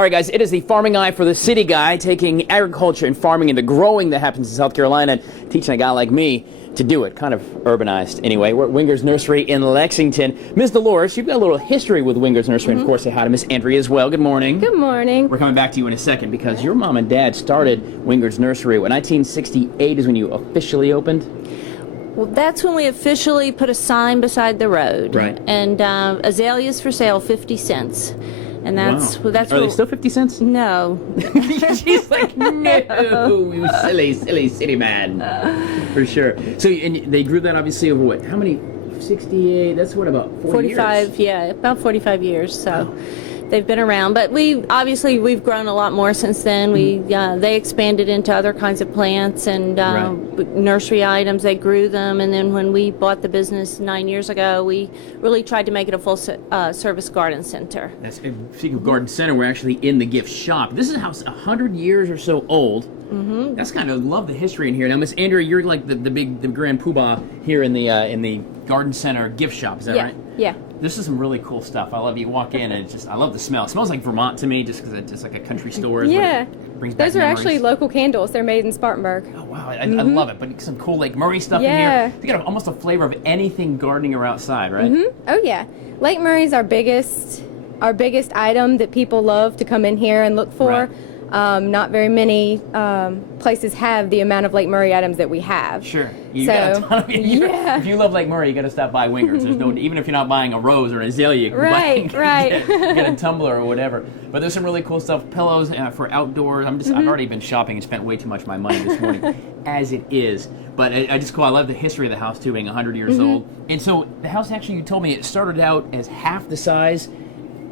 All right, guys, it is the Farming Eye for the City Guy, taking agriculture and farming and the growing that happens in South Carolina, and teaching a guy like me to do it, kind of urbanized anyway. We're at Winger's Nursery in Lexington. Ms. Dolores, you've got a little history with Winger's Nursery, and of course, say hi to Miss Andrea as well. Good morning. Good morning. We're coming back to you in a second because your mom and dad started Winger's Nursery. 1968 is when you officially opened? Well, that's when we officially put a sign beside the road. Right. And azaleas for sale, 50 cents. And that's Wow. that's Are they still 50 cents? No. She's like, no, you silly city man. For sure. So and they grew that obviously over what? How many? 68, that's what, about 45 years? Yeah, about 45 years. So they've been around. But we've grown a lot more since then. They expanded into other kinds of plants and nursery items. They grew them. And then when we bought the business 9 years ago, we really tried to make it a full service garden center. That's speaking of garden center, we're actually in the gift shop. This is a house 100 years or so old. Mm-hmm. That's kind of, love the history in here. Now, Miss Andrea, you're like the grand poobah here in the garden center gift shop. Is that right? Yeah. This is some really cool stuff. I love you walk in and I love the smell. It smells like Vermont to me, just because it's just like a country store. Yeah. Brings back Those are memories. actually local candles. They're made in Spartanburg. Oh wow, I love it. But some cool Lake Murray stuff in here. You got almost a flavor of anything gardening or outside, right? Mm-hmm. Oh yeah, Lake Murray's our biggest item that people love to come in here and look for. Right. Not very many places have the amount of Lake Murray items that we have. Sure. You got a ton of, yeah. If you love Lake Murray, you got to stop by Winger's. There's no, even if you're not buying a rose or an azalea, you can get a tumbler or whatever. But there's some really cool stuff. Pillows for outdoors. I've already been shopping and spent way too much of my money this morning, as it is. But I love the history of the house too, being 100 years old. And so the house, actually, you told me it started out as half the size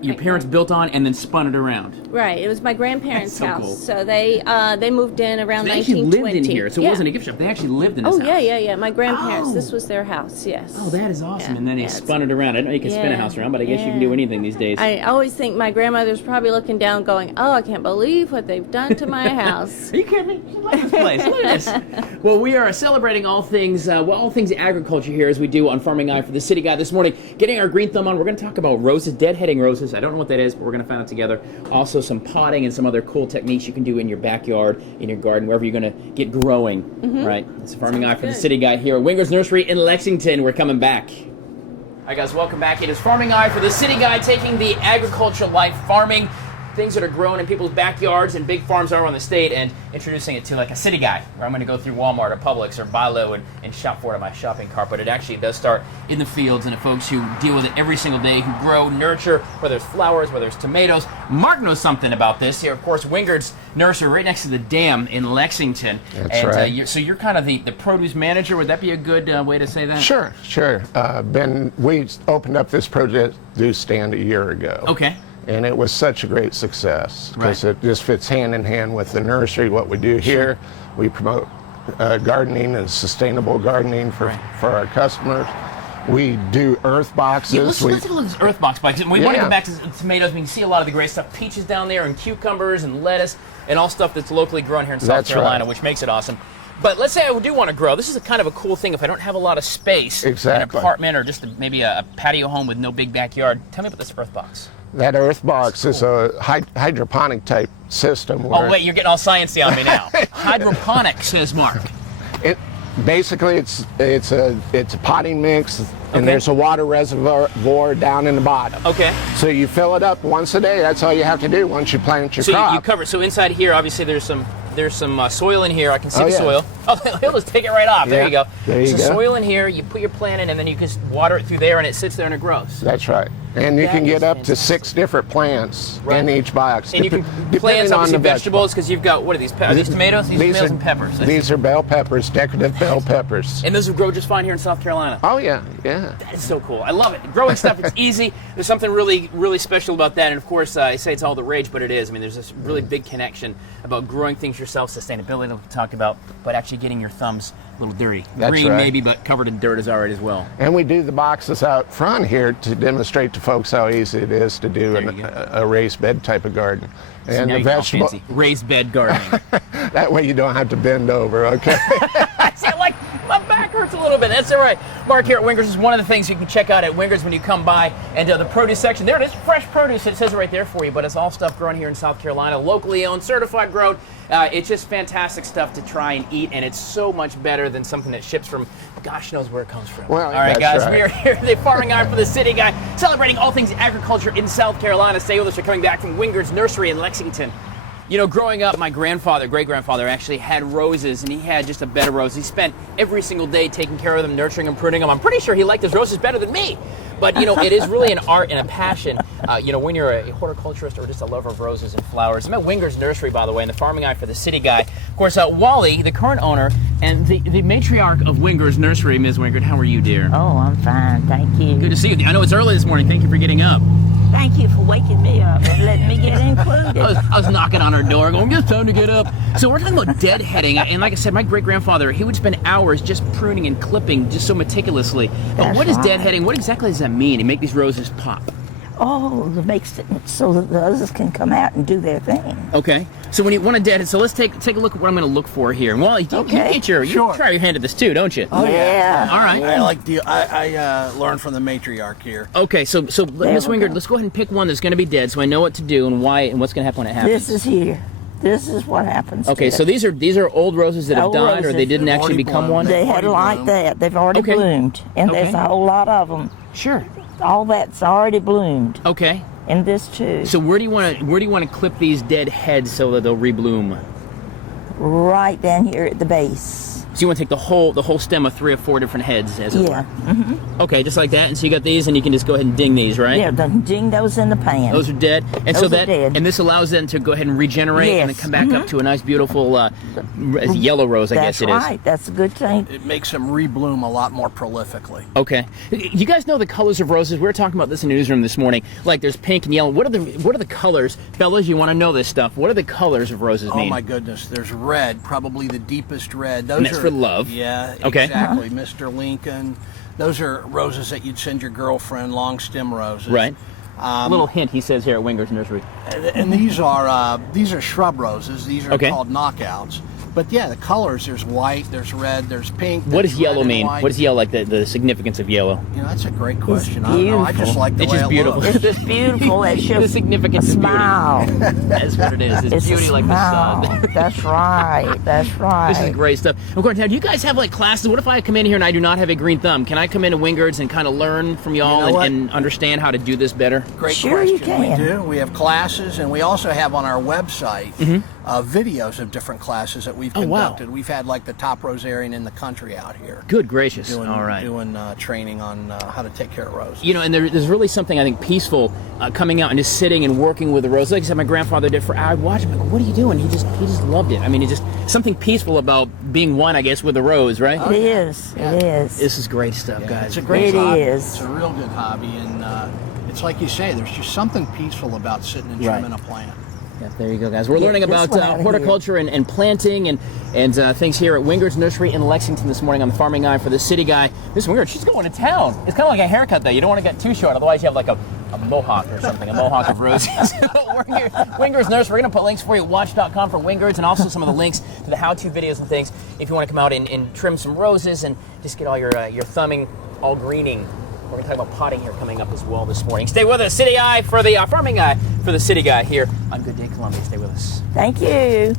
your parents built on and then spun it around. Right. It was my grandparents' That's so house. cool. So they moved in around 1920. They actually lived in here, so it wasn't a gift shop. They actually lived in this house. Yeah. My grandparents, this was their house, yes. Oh, that is awesome. Yeah. And then they spun it around. I didn't know you could spin a house around, but I guess you can do anything these days. I always think my grandmother's probably looking down going, oh, I can't believe what they've done to my house. Are you kidding me? Look at this place. Look at this. Well, we are celebrating all things agriculture here, as we do on Farming Eye for the City Guy this morning. Getting our green thumb on, we're going to talk about roses, deadheading roses. I don't know what that is, but we're going to find out together. Also, some potting and some other cool techniques you can do in your backyard, in your garden, wherever you're going to get growing. Right? It's Farming Eye for the City Guy here at Winger's Nursery in Lexington. We're coming back. All right, guys, welcome back. It is Farming Eye for the City Guy, taking the agricultural life, farming, things that are grown in people's backyards and big farms all around the state, and introducing it to like a city guy, where I'm going to go through Walmart or Publix or buy low and shop for it on my shopping cart. But it actually does start in the fields, and the folks who deal with it every single day, who grow, nurture, whether it's flowers, whether it's tomatoes. Mark knows something about this. Here, of course, Winger's Nursery, right next to the dam in Lexington. That's right. So you're kind of the produce manager. Would that be a good way to say that? Sure. We opened up this produce stand a year ago. Okay. And it was such a great success because it just fits hand in hand with the nursery. What we do here, we promote gardening and sustainable gardening for our customers. We do earth boxes. Yeah, let's take a look at this earth box. We want to go back to tomatoes. We can see a lot of the great stuff. Peaches down there, and cucumbers, and lettuce, and all stuff that's locally grown here in South Carolina, which makes it awesome. But let's say I do want to grow. This is kind of a cool thing if I don't have a lot of space, an apartment, or just maybe a patio home with no big backyard. Tell me about this earth box. That earth box is a hydroponic type system. Oh wait, you're getting all sciencey on me now. Hydroponic, says Mark. Basically, it's a potting mix, and there's a water reservoir down in the bottom. Okay. So you fill it up once a day. That's all you have to do once you plant your crop. So you cover. So inside here, obviously, there's some soil in here. I can see the soil. Oh, he'll just take it right off. There you go. There you go. Soil in here. You put your plant in, and then you can water it through there, and it sits there and it grows. That's right. And you can get up to 6 different plants in each box. And you can plant obviously vegetables because you've got, what are these? Are these tomatoes? These are tomatoes and peppers. These are bell peppers, decorative bell peppers. And those will grow just fine here in South Carolina. Oh yeah. That is so cool. I love it. Growing stuff, it's easy. There's something really, really special about that. And of course, I say it's all the rage, but it is. I mean, there's this really big connection about growing things yourself, sustainability that we talk about, but actually getting your thumbs a little dirty. Green maybe, but covered in dirt is all right as well. And we do the boxes out front here to demonstrate to folks how easy it is to do a raised bed type of garden. So and the vegetable raised bed gardening. That way you don't have to bend over, okay? See, my back hurts a little little bit. That's all right. Mark here at Wingers is one of the things you can check out at Wingers when you come by. And the produce section, there it is, fresh produce. It says it right there for you, but it's all stuff grown here in South Carolina, locally owned, certified grown. It's just fantastic stuff to try and eat, and it's so much better than something that ships from gosh knows where it comes from. Well, all right, guys, right. we are here at the Farming Eye for the City Guy, celebrating all things agriculture in South Carolina. Stay with us. We're coming back from Wingers Nursery in Lexington. You know, growing up, my great-grandfather actually had roses, and he had just a bed of roses. He spent every single day taking care of them, nurturing them, pruning them. I'm pretty sure he liked his roses better than me. But, you know, it is really an art and a passion, you know, when you're a horticulturist or just a lover of roses and flowers. I'm at Wingers Nursery, by the way, and the Farming Eye for the City Guy. Of course, Wally, the current owner, and the matriarch of Wingers Nursery, Ms. Wingard. How are you, dear? Oh, I'm fine, thank you. Good to see you. I know it's early this morning. Thank you for getting up. Thank you for waking me up and letting me get included. I was knocking on her door going, it's time to get up. So we're talking about deadheading, and like I said, my great-grandfather, he would spend hours just pruning and clipping just so meticulously. But That's what is right. deadheading? What exactly does that mean? To make these roses pop? Oh, it makes it so that the others can come out and do their thing. Okay. So when you want to deadhead, so let's take a look at what I'm going to look for here. And Wally, you try your hand at this too, don't you? Oh, yeah. All right. I learned from the matriarch here. Okay, so Ms. we Wingard, go. let's go ahead and pick one that's going to be dead, so I know what to do and why and what's going to happen when it happens. This is here. This is what happens. Okay, to so it. these are old roses that have Old died, or they roses. didn't They've actually already become bloomed. one. They had already like bloomed. that. They've already Okay. bloomed, and Okay. there's a whole lot of them. Sure. All that's already bloomed, Okay. and this too. So where do you want to clip these dead heads so that they'll rebloom? Right down here at the base. So you want to take the whole stem of 3 or 4 different heads, as it Yeah. were. Okay, just like that. And so you got these, and you can just go ahead and ding these, right? Yeah, ding those in the pan. Those are dead, and so Those are that dead. and this allows them to go ahead and regenerate and then Yes. come back up to a nice, beautiful yellow rose. I That's guess it is. right. That's a good thing. It makes them rebloom a lot more prolifically. Okay. You guys know the colors of roses? We were talking about this in the newsroom this morning. Like there's pink and yellow. What are the colors? Fellas, you want to know this stuff. What are the colors of roses Oh mean? my goodness, there's red, probably the deepest red. Those And that's are for love. Yeah, Okay. exactly. Mr. Lincoln. Those are roses that you'd send your girlfriend, long stem roses. Right. A little hint, he says here at Wingers Nursery. And these are shrub roses. These are Okay. called knockouts. But yeah, the colors, there's white, there's red, there's pink. What there's does yellow red and mean? white. What does yellow, like the significance of yellow? You know, that's a great question. I don't know. I just beautiful. like the It's way just it beautiful. looks. It's just beautiful. It The shows significance a of beauty. smile. That's what it is. It's It's beauty a like the smile. sun. That's right. That's right. This is great stuff. Of course, now do you guys have like classes? What if I come in here and I do not have a green thumb? Can I come into Wingers and kind of learn from y'all You know what? and understand how to do this better? Great Sure you question. can. We do. We have classes, and we also have on our website videos of different classes that we've Oh, wow. conducted. We've had like the top rosarian in the country out here Good gracious. doing All right. training on how to take care of roses. You know, and there's really something I think peaceful coming out and just sitting and working with the rose. Like I said, my grandfather did. I watched him. Like, what are you doing? He just loved it. I mean, it's just something peaceful about being one, I guess, with the rose, right? It is. Yeah. It is. This is great stuff, Yeah, guys. it's a great It hobby. is. It's a real good hobby, and it's like you say, there's just something peaceful about sitting and Right. trimming a plant. Yeah, there you go, guys. We're Yeah, learning this about one out here. horticulture and planting and things here at Wingers Nursery in Lexington this morning on the Farming Eye for the City Guy. Miss Wingard, she's going to town. It's kind of like a haircut, though. You don't want to get too short, otherwise you have like a mohawk or something, a mohawk of roses. We're here, Wingers Nursery. We're going to put links for you at watch.com for Wingers and also some of the links to the how-to videos and things if you want to come out and trim some roses and just get all your thumbing all greening. We're going to talk about potting here coming up as well this morning. Stay with us. City Eye for the Farming Eye for the City Guy here on Good Day Columbia. Stay with us. Thank you.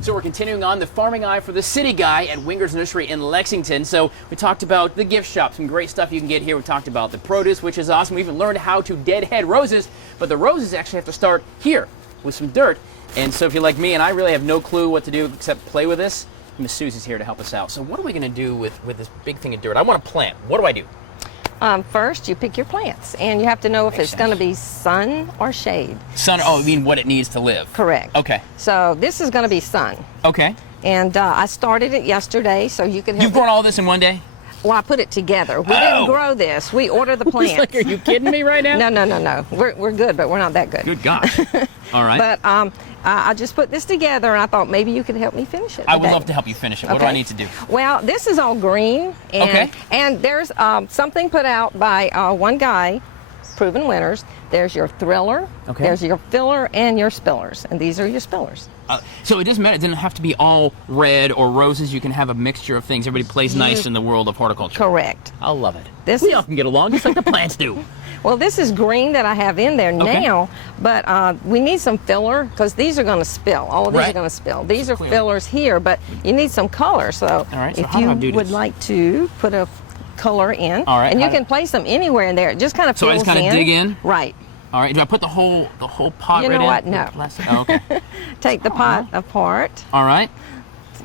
So we're continuing on the Farming Eye for the City Guy at Wingers Nursery in Lexington. So we talked about the gift shop, some great stuff you can get here. We talked about the produce, which is awesome. We even learned how to deadhead roses, but the roses actually have to start here with some dirt. And so if you're like me and I really have no clue what to do except play with this, Miss Susie's here to help us out. So what are we going to do with this big thing of dirt? I want to plant. What do I do? First, you pick your plants, and you have to know if Makes it's going to sense. be sun or shade. Sun, oh, I mean what it needs to live. Correct. Okay. So this is going to be sun, Okay. and I started it yesterday, so you can have. You've grown all this in one day? Well, I put it together. We Oh. didn't grow this. We ordered the It's plants. like, are you kidding me right now? No. We're good, but we're not that good. Good gosh. All right. But I just put this together, and I thought maybe you could help me finish it. I would today. love to help you finish it. What do I Okay. need to do? Well, this is all green, and Okay. and there's something put out by one guy proven winners. There's your thriller, Okay. there's your filler, and your spillers. And these are your spillers. So it doesn't matter. It doesn't have to be all red or roses. You can have a mixture of things. Everybody plays nice in the world of horticulture. Correct. I love it. This We is- all can get along just like the plants do. Well, this is green that I have in there now, but we need some filler because these are going to spill. All of these Right. are going to spill. These are Clear. fillers here, but you need some color. So, right, so if how do I do you would this? like to put a color in, All right, and you how do- can place them anywhere in there. It just kind of So I fills just kinda dig in? Right. All right. Do I put the whole pot You right know in? what? No. Oh, okay. Take the pot apart. All right.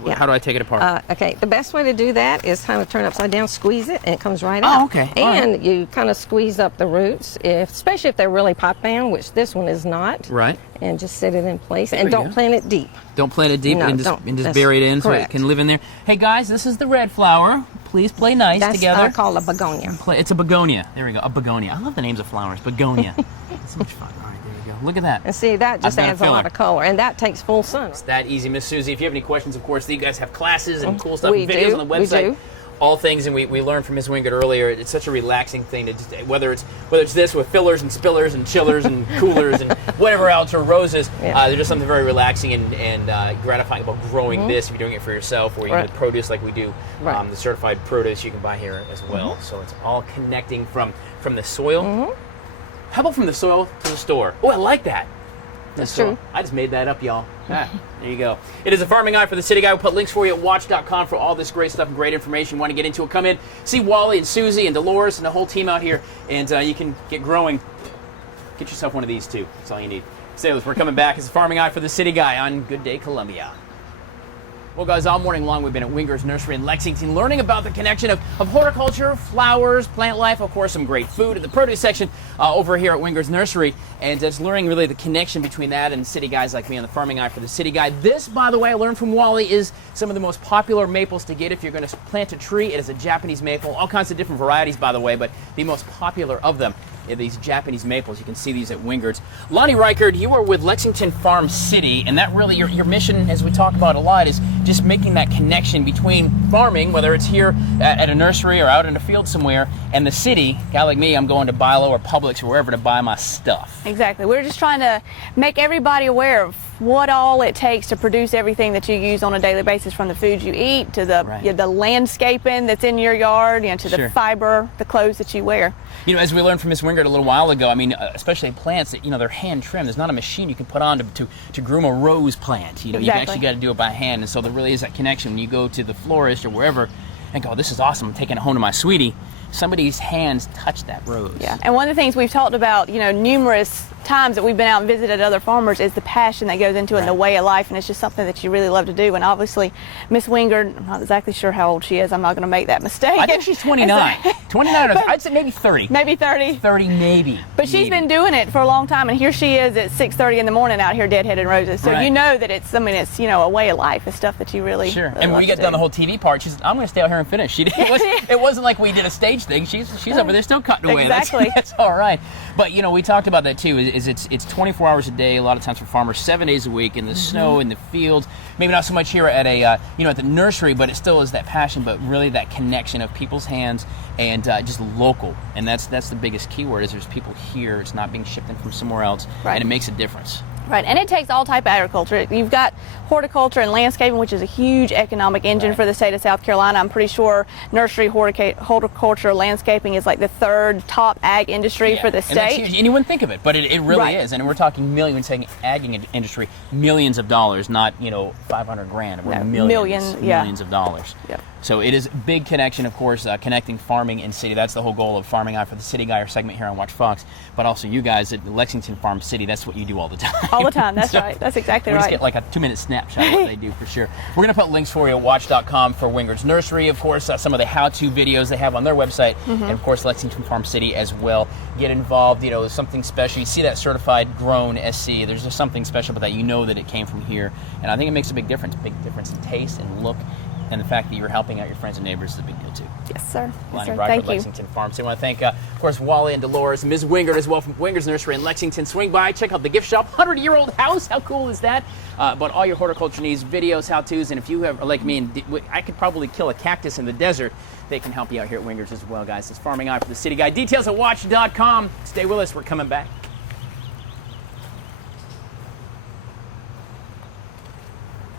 Yeah. How do I take it apart? Okay, the best way to do that is kind of turn upside down, squeeze it, and it comes right Oh, out. okay. All And you kind of squeeze up the roots, especially if they're really pot bound, which this one is not. Right. And just set it in place. There And we don't go. plant it deep. Don't plant it deep No, and just don't. That's bury it in so it correct. can live in there. Hey guys, this is the red flower. Please play nice That's together. called a begonia. It's a begonia. There we go. A begonia. I love the names of flowers. Begonia. It's so much fun. All right, there you go. Look at that. And see, that just I've got a adds a lot filler. of color. And that takes full sun. It's that easy, Miss Susie. If you have any questions, of course, you guys have classes and cool stuff We and videos do, on the we website. do. All things, and we learned from Miss Wingard earlier. It's such a relaxing thing to just, whether it's this with fillers and spillers and chillers and coolers and whatever else, or roses. Yeah. There's just something very relaxing and gratifying about growing this. If you're doing it for yourself, or you Right. get produce like we do, Right. the certified produce you can buy here as well. So it's all connecting from the soil. How about from the soil to the store? Oh, I like that. That's So, true. I just made that up, y'all. There you go. It is a farming eye for the city guy. We'll put links for you at watch.com for all this great stuff and great information. You want to get into it, come in, see Wally and Susie and Dolores and the whole team out here, and you can get growing. Get yourself one of these, too. That's all you need. Stay with us. We're coming back. It's a farming eye for the city guy on Good Day Columbia. Well, guys, all morning long we've been at Winger's Nursery in Lexington learning about the connection of horticulture, flowers, plant life, of course, some great food in the produce section over here at Winger's Nursery, and just learning really the connection between that and city guys like me on the Farming Eye for the City Guy. This, by the way, I learned from Wally, is some of the most popular maples to get if you're going to plant a tree. It is a Japanese maple, all kinds of different varieties, by the way, but the most popular of them are these Japanese maples. You can see these at Wingard's. Lonnie Reichard, you are with Lexington Farm-City, and that really, your mission, as we talk about a lot, is just making that connection between farming, whether it's here at a nursery or out in a field somewhere, and the city. A guy like me, I'm going to Bilo or Publix or wherever to buy my stuff. Exactly. We're just trying to make everybody aware of what all it takes to produce everything that you use on a daily basis, from the foods you eat to the Right. the landscaping that's in your yard, to Sure. the fiber, the clothes that you wear. You know, as we learned from Miss Wingard a little while ago, I mean, especially plants that, they're hand trimmed. There's not a machine you can put on to groom a rose plant. You've Exactly. actually got to do it by hand. And so there really is that connection when you go to the florist or wherever and go, this is awesome, I'm taking it home to my sweetie. Somebody's hands touched that rose. Yeah. And one of the things we've talked about, numerous times that we've been out and visited other farmers, is the passion that goes into it and the way of life, and it's just something that you really love to do. And obviously, Miss Wingard, I'm not exactly sure how old she is. I'm not going to make that mistake. I think she's 29. 29, or I'd say maybe 30. Maybe 30. 30 maybe. But she's Maybe. been doing it for a long time, and here she is at 6:30 in the morning out here deadheading roses. So Right. you know that it's, it's a way of life. It's stuff that you really Sure. really And when love we to got done do. the whole TV part, she said, I'm going to stay out here and finish. It wasn't like we did a stage thing. She's over there still cutting away. Exactly. That's all right. But, we talked about that too, is it's 24 hours a day, a lot of times for farmers, 7 days a week in the snow, in the fields. Maybe not so much here at at the nursery, but it still is that passion, but really that connection of people's hands and just local. And that's the biggest key word, is there's people here. It's not being shipped in from somewhere else. Right. And it makes a difference. Right, and it takes all type of agriculture. You've got horticulture and landscaping, which is a huge economic engine for the state of South Carolina. I'm pretty sure nursery, horticulture, landscaping is like the third top ag industry for the And that's state. huge. And you wouldn't think of it, but it really Right. is. And we're talking millions, saying ag industry, millions of dollars, not 500 grand. We're No, millions yeah. millions of dollars. Yep. So it is a big connection, of course, connecting farming and city. That's the whole goal of Farming Eye for the City Guy, our segment here on WACH Fox. But also you guys at Lexington Farm-City, that's what you do all the time. All the time, that's So right. That's exactly we right. just get like a 2-minute snapshot of what they do for sure. We're going to put links for you at watch.com for Wingard's Nursery, of course, some of the how-to videos they have on their website, and of course Lexington Farm-City as well. Get involved, something special. You see that certified grown SC, there's just something special about that. You know that it came from here, and I think it makes a big difference in taste and look And the fact that you're helping out your friends and neighbors has been good too. Yes, sir. Yes, Lonnie sir. Brock Thank at you. Lexington Farm-City. I want to thank, of course, Wally and Dolores, Ms. Wingard as well from Wingards Nursery in Lexington. Swing by, check out the gift shop. 100-year-old house. How cool is that? But all your horticulture needs, videos, how-tos, and if you have, like me, and I could probably kill a cactus in the desert, they can help you out here at Wingards as well, guys. It's Farming Eye for the City Guy. Details at watch.com. Stay with us. We're coming back.